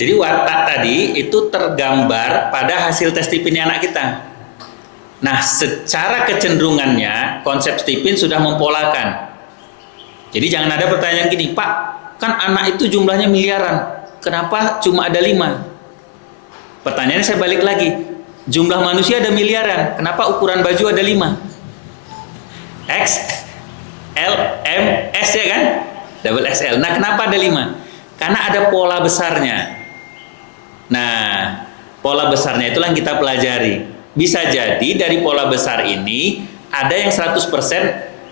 Jadi watak tadi itu tergambar pada hasil tes tipinnya anak kita. Nah, secara kecenderungannya konsep Stephen sudah mempolakan. Jadi jangan ada pertanyaan gini, Pak, kan anak itu jumlahnya miliaran, kenapa cuma ada 5? Pertanyaannya saya balik lagi, jumlah manusia ada miliaran, kenapa ukuran baju ada 5? X, L, M, S ya kan? Double XL. Nah, kenapa ada 5? Karena ada pola besarnya. Nah, pola besarnya itulah yang kita pelajari. Bisa jadi dari pola besar ini ada yang 100%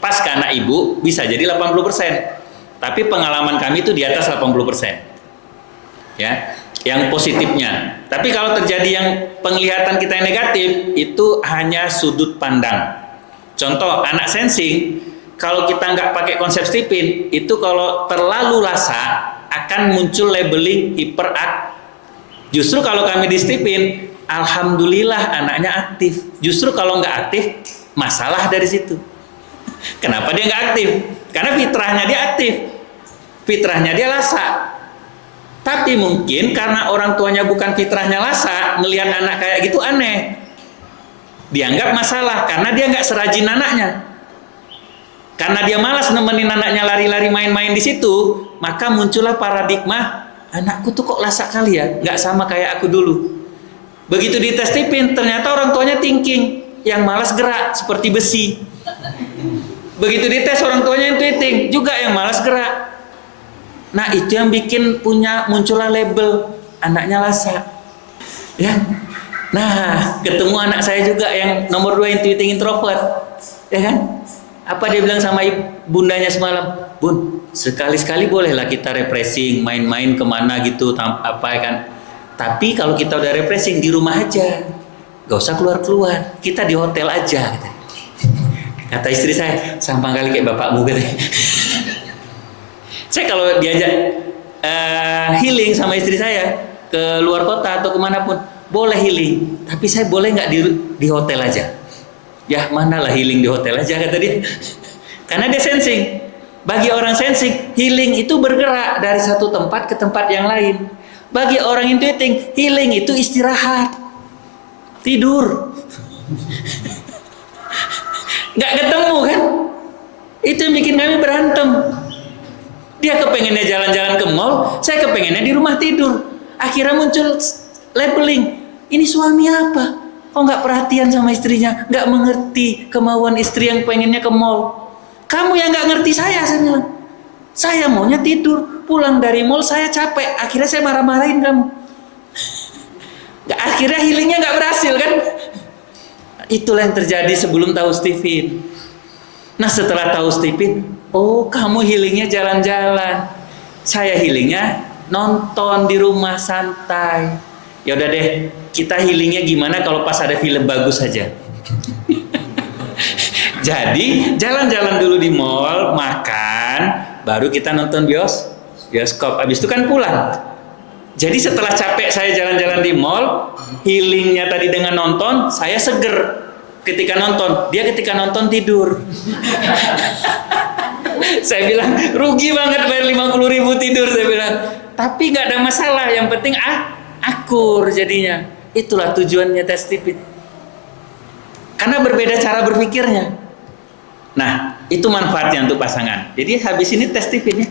pas ke anak ibu, bisa jadi 80%. Tapi pengalaman kami itu di atas 80%. Ya, yang positifnya. Tapi kalau terjadi yang penglihatan kita yang negatif, itu hanya sudut pandang. Contoh, anak sensing, kalau kita nggak pakai konsep Stephen, itu kalau terlalu lasa akan muncul labeling hiperaktif. Justru kalau kami di Stephen, alhamdulillah anaknya aktif. Justru kalau nggak aktif, masalah dari situ. Kenapa dia nggak aktif? Karena fitrahnya dia aktif, fitrahnya dia lasa. Tapi mungkin karena orang tuanya bukan fitrahnya lasa, ngelihat anak kayak gitu aneh, dianggap masalah karena dia nggak serajin anaknya. Karena dia malas nemenin anaknya lari-lari main-main di situ, maka muncullah paradigma, anakku tuh kok lasa kali ya, nggak sama kayak aku dulu. Begitu dites Stephen, ternyata orang tuanya thinking, yang malas gerak seperti besi. Begitu dites orang tuanya yang thinking, juga yang malas gerak. Nah, itu yang bikin muncullah label anaknya lasa. Ya. Nah, ketemu anak saya juga yang nomor 2 yang tweeting introvert. Ya kan? Apa dia bilang sama bundanya semalam? Bun, sekali-sekali bolehlah kita refreshing, main-main kemana gitu, apa kan. Tapi kalau kita udah refreshing di rumah aja, gak usah keluar-keluar, kita di hotel aja. Kata istri saya, sampang kali kayak bapakmu katanya. Saya kalau diajak healing sama istri saya ke luar kota atau kemanapun, boleh healing, tapi saya boleh nggak di hotel aja? Ya manalah healing di hotel aja kata dia. Karena dia sensing. Bagi orang sensing, healing itu bergerak dari satu tempat ke tempat yang lain. Bagi orang intuiting, healing itu istirahat, tidur. Nggak ketemu kan? Itu yang bikin kami berantem. Dia kepengennya jalan-jalan ke mall, saya kepengennya di rumah tidur. Akhirnya muncul labeling, ini suami apa? Kok nggak perhatian sama istrinya? Nggak mengerti kemauan istri yang pengennya ke mall. Kamu yang nggak ngerti saya bilang. Saya maunya tidur, pulang dari mall saya capek. Akhirnya saya marah-marahin kamu. Akhirnya healingnya nggak berhasil kan? Itulah yang terjadi sebelum tahu Stephen. Nah setelah tahu Stephen, oh kamu healingnya jalan-jalan. Saya healingnya nonton di rumah santai. Ya udah deh, kita healingnya gimana kalau pas ada film bagus saja. Jadi jalan-jalan dulu di mall, makan, baru kita nonton bioskop. Habis itu kan pulang. Jadi setelah capek saya jalan-jalan di mall, healingnya tadi dengan nonton, saya seger ketika nonton. Dia ketika nonton tidur. Saya bilang rugi banget bayar 50.000 tidur, saya bilang. Tapi nggak ada masalah, yang penting akur jadinya. Itulah tujuannya tes Stephen. Karena berbeda cara berpikirnya. Nah, itu manfaatnya untuk pasangan. Jadi habis ini tes Stephen ya.